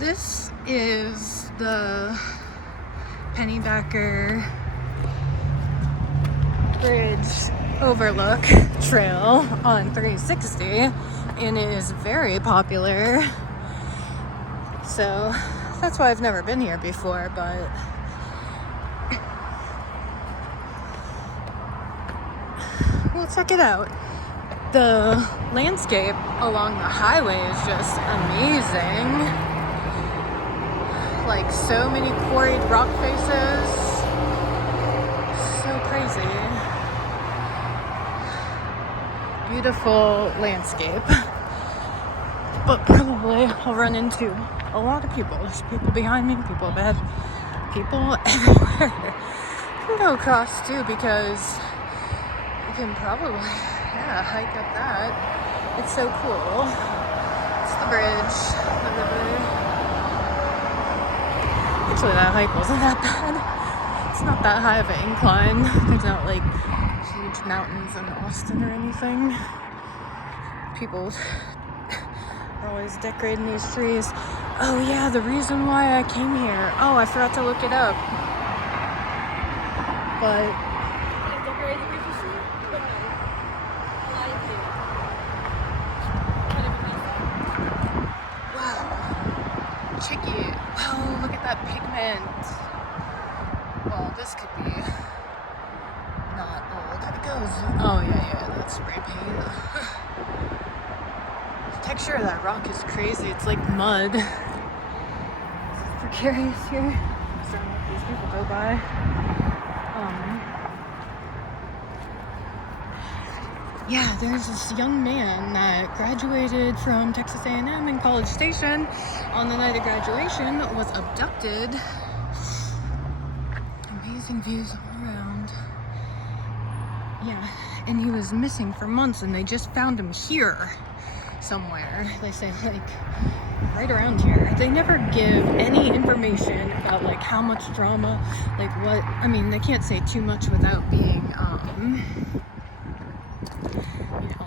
This is the Pennybacker Bridge overlook trail on 360, and it is very popular. So that's why I've never been here before, but well, check it out. The landscape along the highway is just amazing. Like so many quarried rock faces. So crazy. Beautiful landscape. But probably I'll run into a lot of people. There's people behind me, people ahead, people everywhere. You can go across too because you can probably, hike up that. It's so cool. It's the bridge, the river. Actually, that hike wasn't that bad. It's not that high of an incline. There's not like huge mountains in Austin or anything. People are always decorating these trees. Oh yeah, the reason why I came here. Oh, I forgot to look it up. But wow, check it. Oh, look at that pigment. Well, this could be not old. It goes. Oh yeah, that's spray paint. The texture of that rock is crazy. It's like mud. It's precarious here. So these people go by. Yeah, there's this young man that graduated from Texas A&M in College Station. On the night of graduation, was abducted. Amazing views all around. Yeah, and he was missing for months, and they just found him here somewhere. They say like right around here. They never give any information about like how much drama, like what. I mean, they can't say too much without being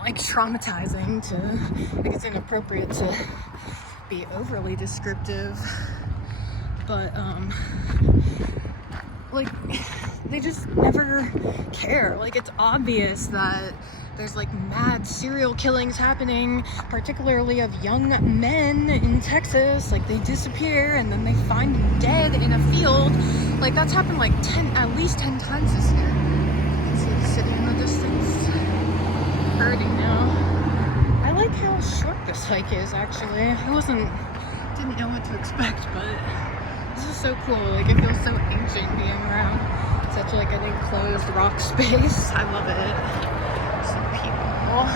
like traumatizing to, like it's inappropriate to be overly descriptive, but like they just never care. Like it's obvious that there's like mad serial killings happening, particularly of young men in Texas. Like they disappear and then they find them dead in a field. Like that's happened like at least 10 times this year. You can see the city in the distance. Hurting now. I like how short this hike is actually. I didn't know what to expect, but this is so cool. Like it feels so ancient being around such like an enclosed rock space. I love it. Some people.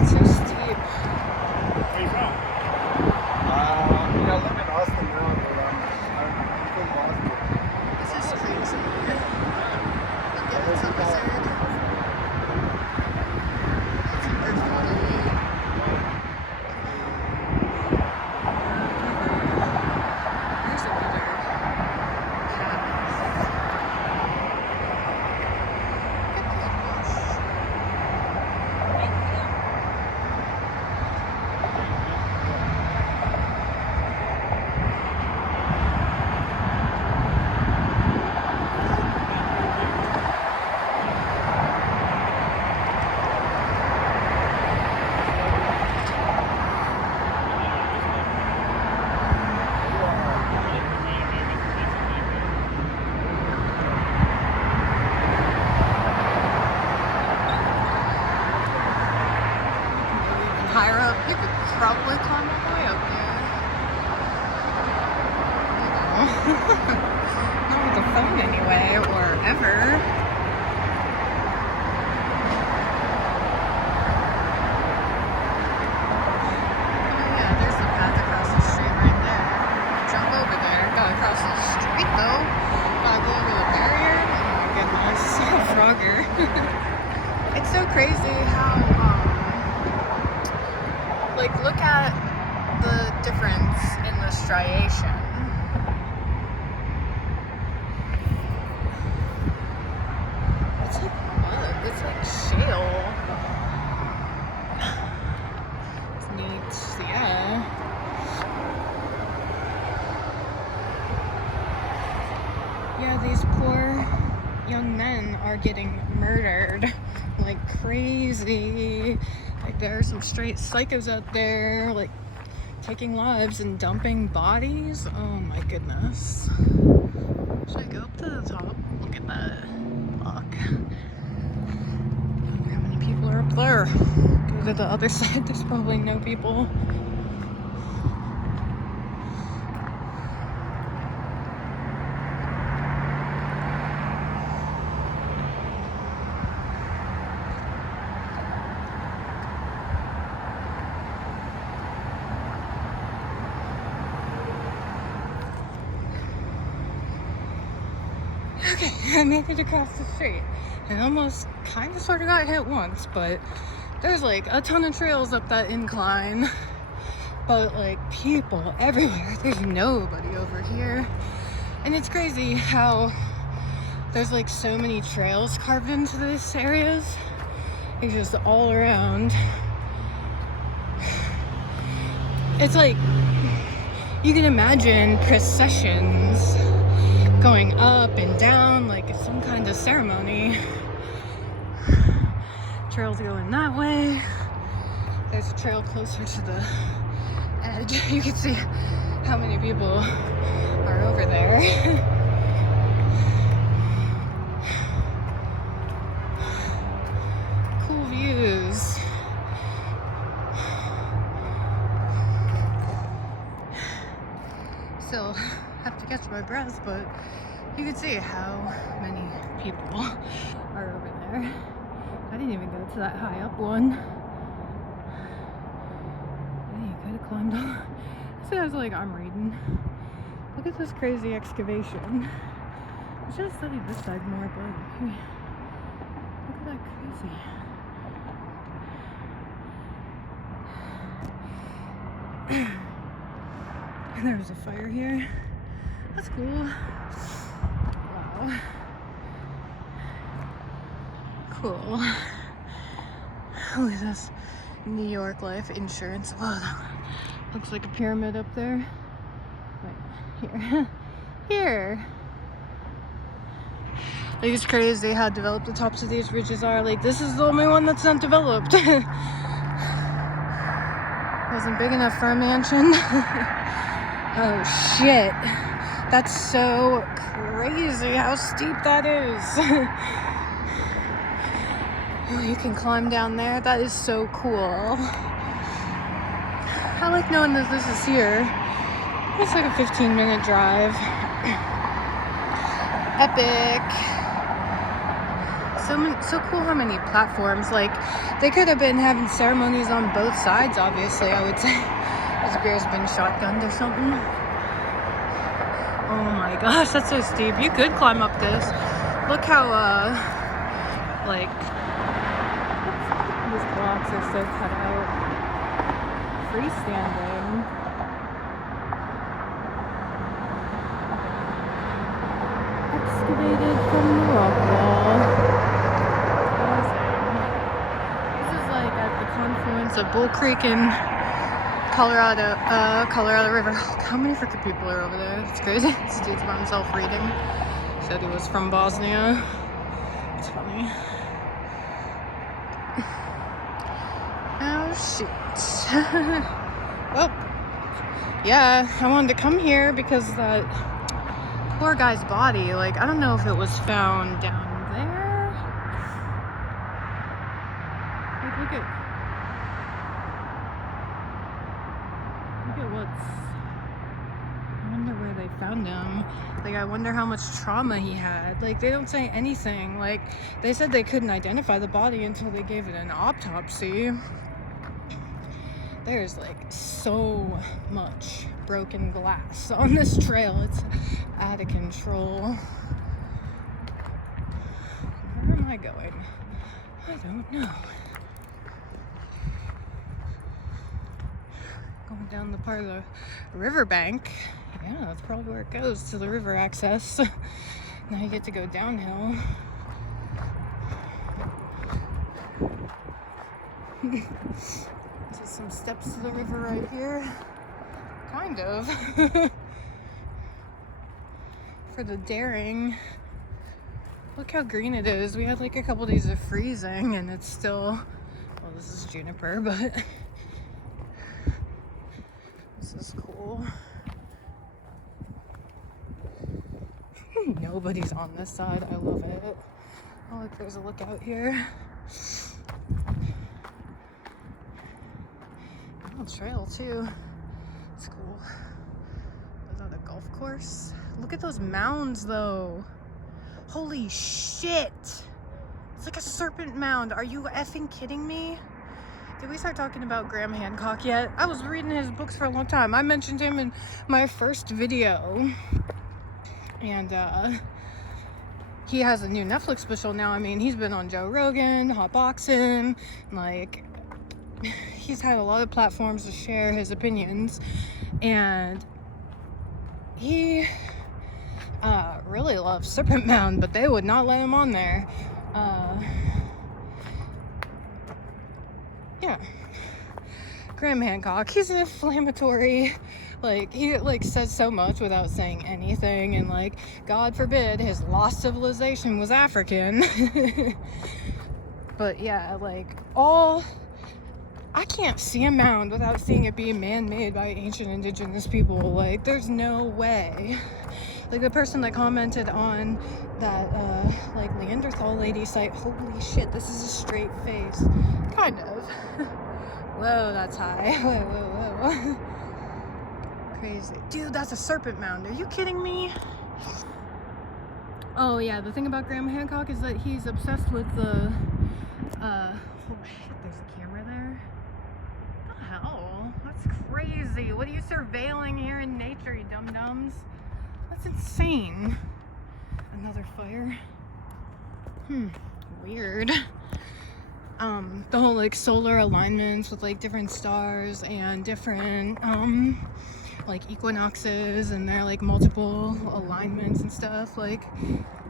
It's so steep. Where you from? I live in Austin now, but I'm from Boston. This is crazy. Look at it, it's a wizard. It's super funny. There's another path. Look at this. Higher up, you could probably climb all the way up there. Not with a phone anyway, or ever. Oh yeah, there's the path across the street right there. Jump over there. Gotta cross the street though. Gotta go over the barrier. Oh my goodness. Frogger. It's so crazy how like look at the difference in the striation. Yeah, these poor young men are getting murdered like crazy. Like, there are some straight psychos out there, like, taking lives and dumping bodies. Oh my goodness. Should I go up to the top? Look at that. Fuck. I wonder how many people are up there. Go to the other side, there's probably no people. Okay, I made it across the street and almost kind of sort of got hit once, but there's like a ton of trails up that incline, but like people everywhere. There's nobody over here. And it's crazy how there's like so many trails carved into these areas. It's just all around. It's like, you can imagine processions going up and down like it's some kind of ceremony. Trails going that way. There's a trail closer to the edge. You can see how many people are over there. Cool views. Still have to catch my breath, but you can see how many people are over there. I didn't even go to that high up one. Yeah, you could have climbed up. So I was like, I'm reading. Look at this crazy excavation. I should have studied this side more, but hey, look at that crazy. And there's a fire here. That's cool. Wow. Cool. Look at this. New York Life Insurance. Whoa, looks like a pyramid up there. Wait, here. Here. Like, it's crazy how developed the tops of these ridges are. Like, this is the only one that's not developed. Wasn't big enough for a mansion. Oh shit. That's so crazy how steep that is. Oh, you can climb down there. That is so cool. I like knowing that this is here. It's like a 15-minute drive. Epic. So cool how many platforms. Like, they could have been having ceremonies on both sides, obviously, I would say. This beer's been shotgunned or something. Oh my gosh, that's so steep. You could climb up this. Look how, like, these blocks are so cut out. Freestanding. Excavated from the rock wall. This is like at the confluence of Bull Creek and Colorado River. How many freaking people are over there? It's crazy. This dude's by himself reading. Said he was from Bosnia. It's funny. Oh shit. Well, yeah, I wanted to come here because that poor guy's body, like, I don't know if it was found down there. Like, look at what's, I wonder where they found him. Like, I wonder how much trauma he had. Like, they don't say anything. Like, they said they couldn't identify the body until they gave it an autopsy. There's like so much broken glass on this trail. It's out of control. Where am I going? I don't know. Going down the part of the riverbank. Yeah, that's probably where it goes, to the river access. Now you get to go downhill. Just some steps to the river right here. Kind of. for the daring. Look how green it is. We had like a couple days of freezing and it's still, well, this is juniper, but this is cool. Nobody's on this side. I love it. Oh, look, there's a lookout here. Oh, trail too. It's cool. Is that a golf course? Look at those mounds though. Holy shit! It's like a serpent mound. Are you effing kidding me? Did we start talking about Graham Hancock yet? I was reading his books for a long time. I mentioned him in my first video. And he has a new Netflix special now. I mean, he's been on Joe Rogan, Hot Boxing, like, he's had a lot of platforms to share his opinions. And he really loves Serpent Mound, but they would not let him on there. Yeah. Graham Hancock, he's an inflammatory, like, he like says so much without saying anything, and like, God forbid his lost civilization was African. But yeah, like, I can't see a mound without seeing it being man-made by ancient indigenous people. Like, there's no way. Like, the person that commented on that like Neanderthal lady site, holy shit, this is a straight face, kind of. Whoa, that's high. Whoa, whoa, whoa. Crazy. Dude, that's a serpent mound. Are you kidding me? Oh yeah, the thing about Graham Hancock is that he's obsessed with the oh shit, there's a camera there. What the hell? That's crazy. What are you surveilling here in nature, you dum-dums? That's insane. Another fire. Weird. The whole like solar alignments with like different stars and different like equinoxes, and they're like multiple alignments and stuff. Like,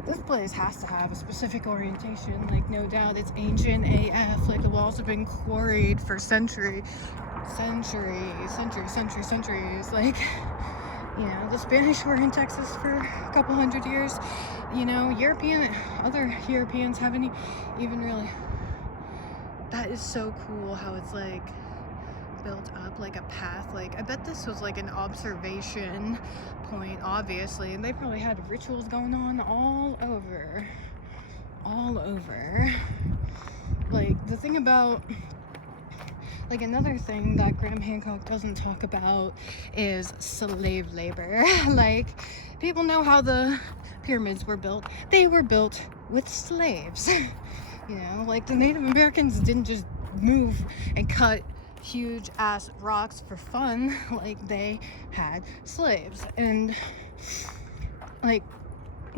this place has to have a specific orientation, like, no doubt. It's ancient AF. Like, the walls have been quarried for centuries. Like, you know, the Spanish were in Texas for a couple hundred years. You know, other Europeans haven't even really. That is so cool how it's like built up like a path. Like, I bet this was like an observation point, obviously, and they probably had rituals going on all over. Like, the thing about, like, another thing that Graham Hancock doesn't talk about is slave labor. Like, people know how the pyramids were built. They were built with slaves. You know, like, the Native Americans didn't just move and cut huge ass rocks for fun. Like, they had slaves. And like,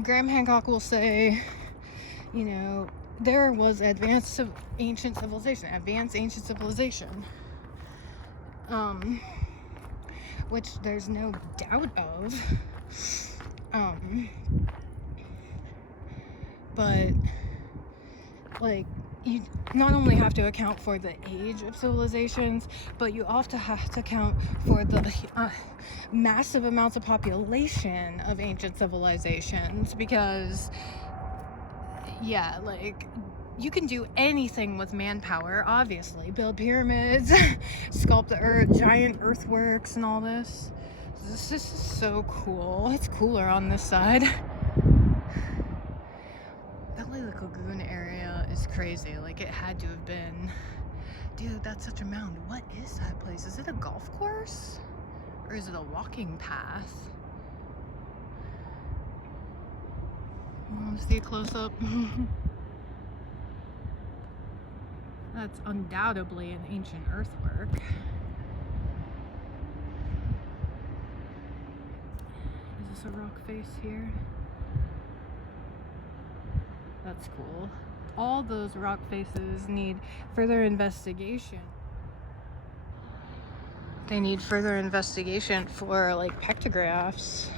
Graham Hancock will say, you know, there was advanced ancient civilization, which there's no doubt of. But like, you not only have to account for the age of civilizations, but you also have to account for the massive amounts of population of ancient civilizations, because yeah, like, you can do anything with manpower, obviously. Build pyramids, sculpt the giant earthworks and all this. This is so cool. It's cooler on this side. Belly Lagoon area is crazy. Like, it had to have been. Dude, that's such a mound. What is that place? Is it a golf course? Or is it a walking path? Want to see a close-up? That's undoubtedly an ancient earthwork. Is this a rock face here? That's cool. All those rock faces need further investigation. They need further investigation for, like, pictographs.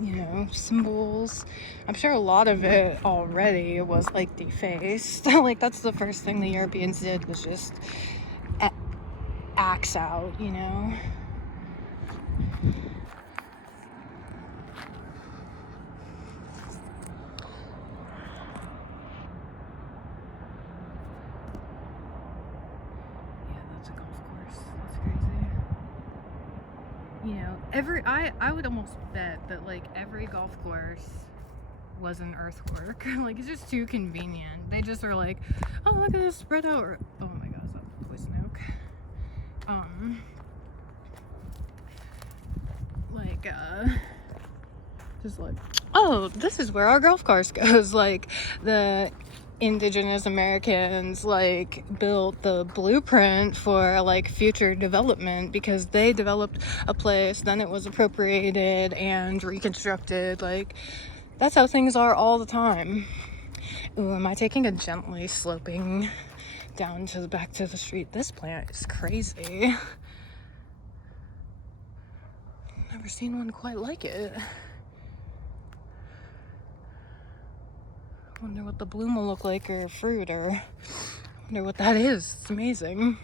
You know, symbols. I'm sure a lot of it already was, like, defaced. Like, that's the first thing the Europeans did, was just axe out, you know? Yeah, that's a golf course. That's crazy. You know, I would almost bet that like every golf course was an earthwork. Like, it's just too convenient. They just are like, oh, look at this spread out. Oh my god, that's a poison oak. Like, just like, oh, this is where our golf course goes. Like, the Indigenous Americans like built the blueprint for like future development because they developed a place, then it was appropriated and reconstructed. Like, that's how things are all the time. Ooh, am I taking a gently sloping down to the back to the street? This plant is crazy. Never seen one quite like it. Wonder what the bloom will look like, or fruit, or wonder what that is. It's amazing.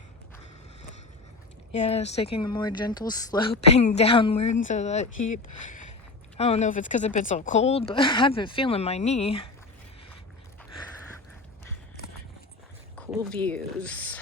Yeah, it's taking a more gentle sloping downward so that heat. I don't know if it's because it's been so cold, but I've been feeling my knee. Cool views.